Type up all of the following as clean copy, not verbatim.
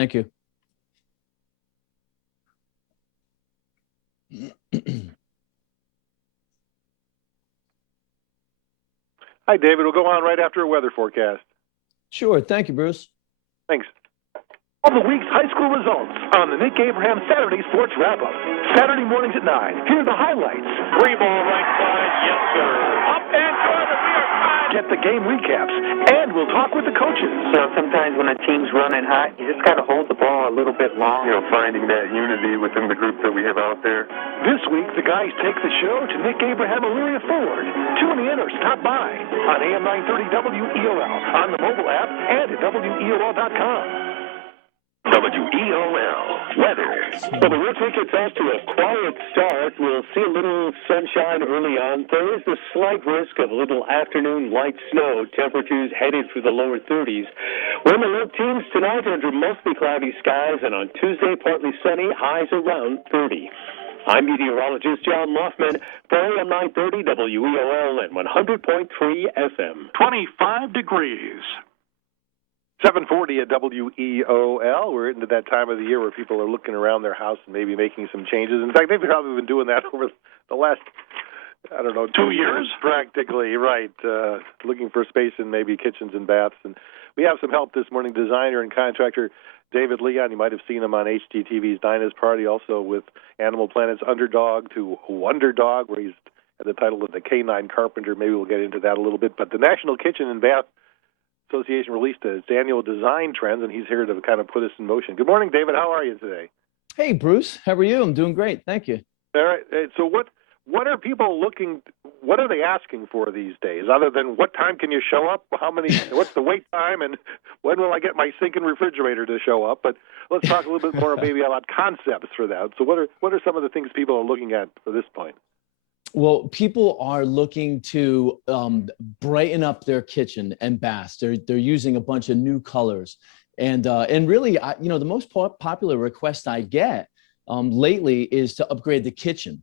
Thank you. Hi, David. We'll go on right after a weather forecast. Sure. Thank you, Bruce. Thanks. All the week's high school results on the Nick Abraham Saturday Sports Wrap-Up. Saturday mornings at 9. Here are the highlights. Free ball right side, yes sir. Up and good, and we are tied. Get the game recaps, and we'll talk with the coaches. You know, sometimes when a team's running hot, you just got to hold the ball a little bit longer. You know, finding that unity within the group that we have out there. This week, the guys take the show to Nick Abraham Elyria Ford. Tune in or stop by on AM 930 WEOL, on the mobile app, and at WEOL.com. WEOL weather. Well, the week gets off to a quiet start. We'll see a little sunshine early on. There is the slight risk of a little afternoon light snow. Temperatures headed for the lower 30s. We're in the low teens tonight under mostly cloudy skies, and on Tuesday, partly sunny, highs around 30. I'm meteorologist John Loftman for AM 930 WEOL and 100.3 FM. 25 degrees. 7:40 at WEOL. We're into that time of the year where people are looking around their house and maybe making some changes. In fact, they've probably been doing that over the last, 2 years, practically, right. Looking for space in maybe kitchens and baths. And we have some help this morning. Designer and contractor David Leon. You might have seen him on HGTV's Dinah's Party, also with Animal Planet's Underdog to Wonder Dog, where he's at the title of the Canine Carpenter. Maybe we'll get into that a little bit. But the National Kitchen and Bath Association released its annual design trends, and he's here to kind of put us in motion. Good morning, David. How are you today? Hey, Bruce. How are you? I'm doing great. Thank you. All right. So what are people what are they asking for these days, other than what time can you show up? What's the wait time, and when will I get my sink and refrigerator to show up? But let's talk a little bit more maybe about concepts for that. So what are some of the things people are looking at for this point? Well, people are looking to brighten up their kitchen and baths. They're using a bunch of new colors, and really, the most popular request I get lately is to upgrade the kitchen.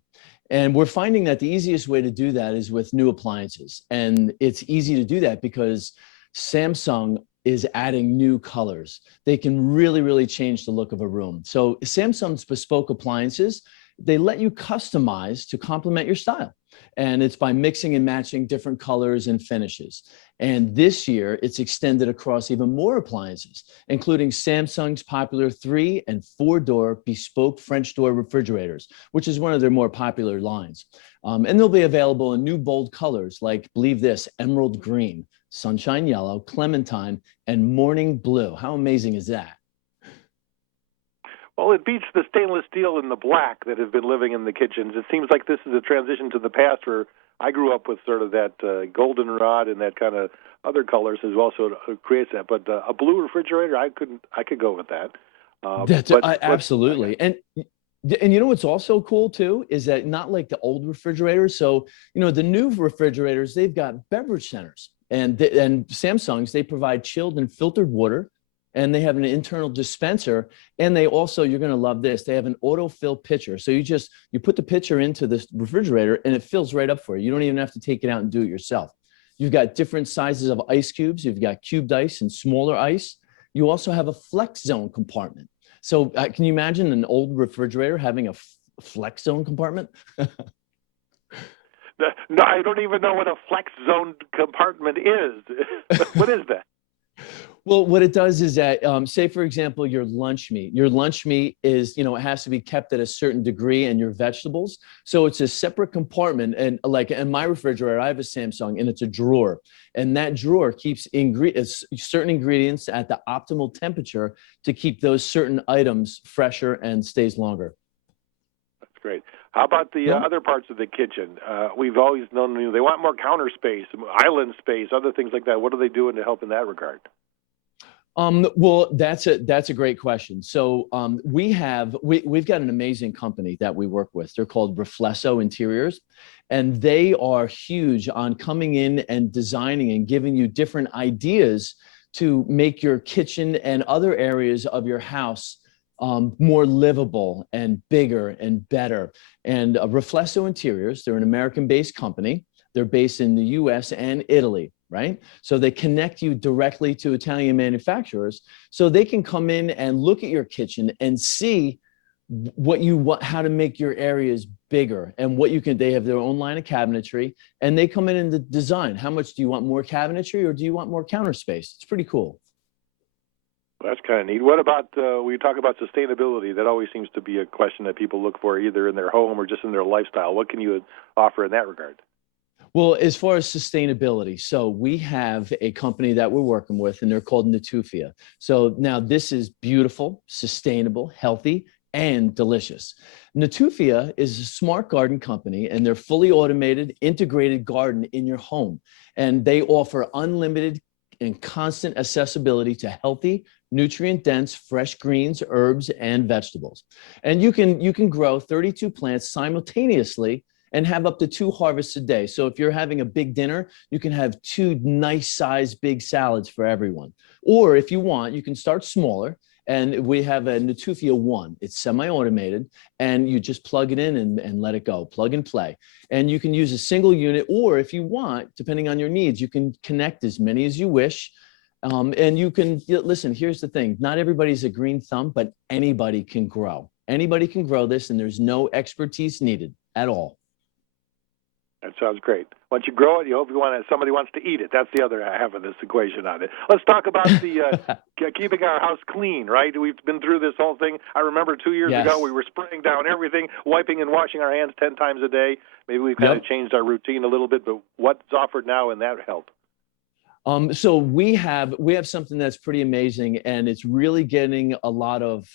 And we're finding that the easiest way to do that is with new appliances, and it's easy to do that because Samsung is adding new colors. They can really, really change the look of a room. So Samsung's bespoke appliances, they let you customize to complement your style. And it's by mixing and matching different colors and finishes. And this year, it's extended across even more appliances, including Samsung's popular 3- and 4-door bespoke French door refrigerators, which is one of their more popular lines. And they'll be available in new bold colors like, believe this, emerald green, sunshine yellow, clementine, and morning blue. How amazing is that? Well, it beats the stainless steel and the black that have been living in the kitchens. It seems like this is a transition to the past where I grew up with sort of that goldenrod and that kind of other colors as well, so it creates that. But a blue refrigerator, I could go with that. Absolutely. And you know what's also cool too is that not like the old refrigerators. So the new refrigerators, they've got beverage centers, and Samsung's, they provide chilled and filtered water. And they have an internal dispenser, and they also, you're going to love this, they have an autofill pitcher. So you put the pitcher into this refrigerator and it fills right up for you. You don't even have to take it out and do it yourself. You've got different sizes of ice cubes. You've got cubed ice and smaller ice. You also have a flex zone compartment. So can you imagine an old refrigerator having a flex zone compartment? No, I don't even know what a flex zone compartment is. What is that? Well, what it does is that, say, for example, your lunch meat is, it has to be kept at a certain degree, and your vegetables. So it's a separate compartment. And like in my refrigerator, I have a Samsung, and it's a drawer. And that drawer keeps certain ingredients at the optimal temperature to keep those certain items fresher and stays longer. That's great. How about the other parts of the kitchen? We've always known they want more counter space, island space, other things like that. What are they doing to help in that regard? Well, that's a great question. So we've got an amazing company that we work with. They're called Reflesso Interiors, and they are huge on coming in and designing and giving you different ideas to make your kitchen and other areas of your house more livable and bigger and better. And Reflesso Interiors, they're an American-based company. They're based in the U.S. and Italy. right? So they connect you directly to Italian manufacturers, so they can come in and look at your kitchen and see how to make your areas bigger and what you can. They have their own line of cabinetry, and they come in and design. How much do you want more cabinetry, or do you want more counter space? It's pretty cool. That's kind of neat. What about, we talk about sustainability? That always seems to be a question that people look for either in their home or just in their lifestyle. What can you offer in that regard? Well, as far as sustainability, so we have a company that we're working with, and they're called Natufia. So now this is beautiful, sustainable, healthy, and delicious. Natufia is a smart garden company, and they're fully automated, integrated garden in your home. And they offer unlimited and constant accessibility to healthy, nutrient-dense, fresh greens, herbs, and vegetables. And you can grow 32 plants simultaneously and have up to 2 harvests a day. So if you're having a big dinner, you can have 2 nice sized big salads for everyone. Or if you want, you can start smaller. And we have a Natufia 1. It's semi-automated, and you just plug it in and let it go, plug and play. And you can use a single unit, or if you want, depending on your needs, you can connect as many as you wish. And you can, listen, here's the thing. Not everybody's a green thumb, but anybody can grow. Anybody can grow this, and there's no expertise needed at all. That sounds great. Once you grow it, you hope somebody wants to eat it. That's the other half of this equation on it. Let's talk about the keeping our house clean, right? We've been through this whole thing. I remember 2 years ago, we were spraying down everything, wiping and washing our hands 10 times a day. Maybe we've kind of changed our routine a little bit, but what's offered now in that help? So we have something that's pretty amazing, and it's really getting a lot of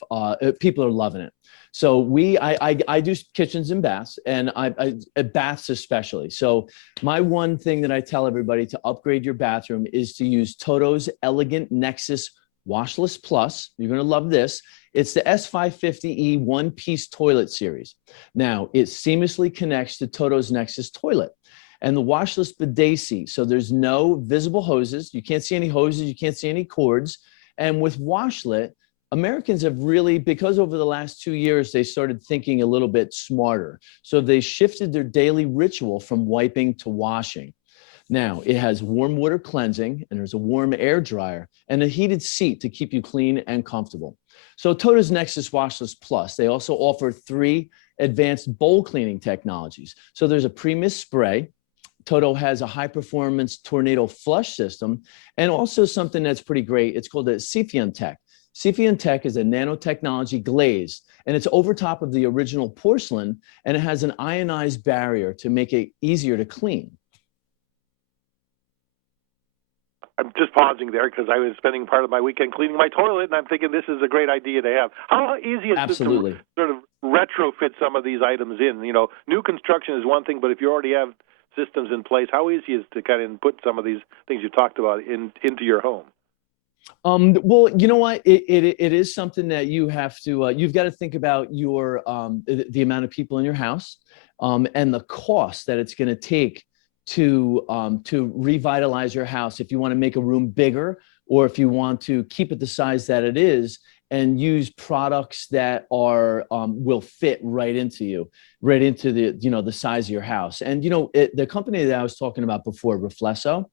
people are loving it. So I do kitchens and baths, and I baths especially. So my one thing that I tell everybody to upgrade your bathroom is to use Toto's Elegant Nexus Washless Plus. You're going to love this. It's the S550E one-piece toilet series. Now, it seamlessly connects to Toto's Nexus toilet and the washless bidet seat. So there's no visible hoses. You can't see any hoses. You can't see any cords. And with Washlet, Americans have really, because over the last 2 years, they started thinking a little bit smarter. So they shifted their daily ritual from wiping to washing. Now, it has warm water cleansing, and there's a warm air dryer, and a heated seat to keep you clean and comfortable. So Toto's Nexus Washless Plus, they also offer 3 advanced bowl cleaning technologies. So there's a pre-mist spray. Toto has a high-performance tornado flush system, and also something that's pretty great. It's called the Cephion Tech. Cephion Tech is a nanotechnology glaze, and it's over top of the original porcelain, and it has an ionized barrier to make it easier to clean. I'm just pausing there because I was spending part of my weekend cleaning my toilet, and I'm thinking this is a great idea to have. How easy is it to sort of retrofit some of these items in? You know, new construction is one thing, but if you already have systems in place, how easy is it to kind of put some of these things you talked about into your home? Well, you know what? It is something that you have to, you've got to think about your, the amount of people in your house, and the cost that it's going to take to revitalize your house. If you want to make a room bigger, or if you want to keep it the size that it is and use products that are, will fit right into the, the size of your house. And, the company that I was talking about before, Reflesso,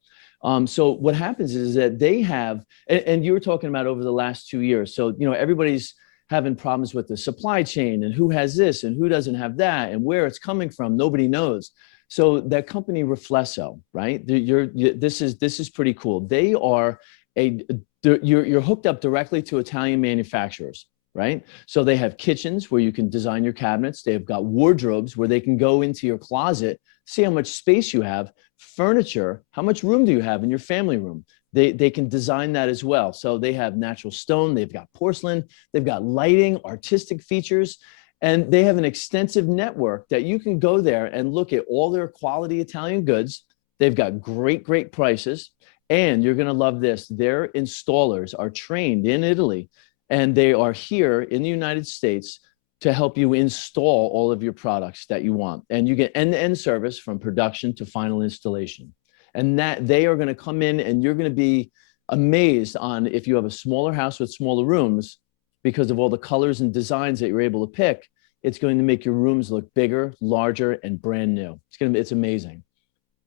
so what happens is that they have, and you were talking about over the last 2 years. So, everybody's having problems with the supply chain and who has this and who doesn't have that and where it's coming from. Nobody knows. So that company Reflesso, right? This is pretty cool. They are you're hooked up directly to Italian manufacturers, right? So they have kitchens where you can design your cabinets. They've got wardrobes where they can go into your closet, see how much space you have. Furniture, how much room do you have in your family room? They can design that as well. So they have natural stone, they've got porcelain, they've got lighting, artistic features, and they have an extensive network that you can go there and look at all their quality Italian goods. They've got great prices, and you're going to love this. Their installers are trained in Italy, and they are here in the United States to help you install all of your products that you want. And you get end-to-end service from production to final installation. And that they are going to come in, and you're going to be amazed on if you have a smaller house with smaller rooms, because of all the colors and designs that you're able to pick, it's going to make your rooms look bigger, larger, and brand new. It's amazing.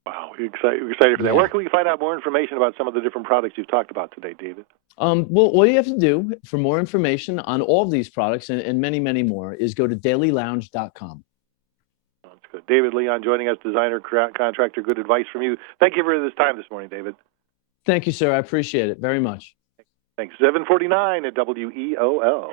Wow. we're excited for that. Yeah. Where can we find out more information about some of the different products you've talked about today, David? Well, all you have to do for more information on all of these products and many, many more is go to dailylounge.com. That's good. David Leon joining us, designer, contractor. Good advice from you. Thank you for this time this morning, David. Thank you, sir. I appreciate it very much. Thanks. 7:49 at WEOL.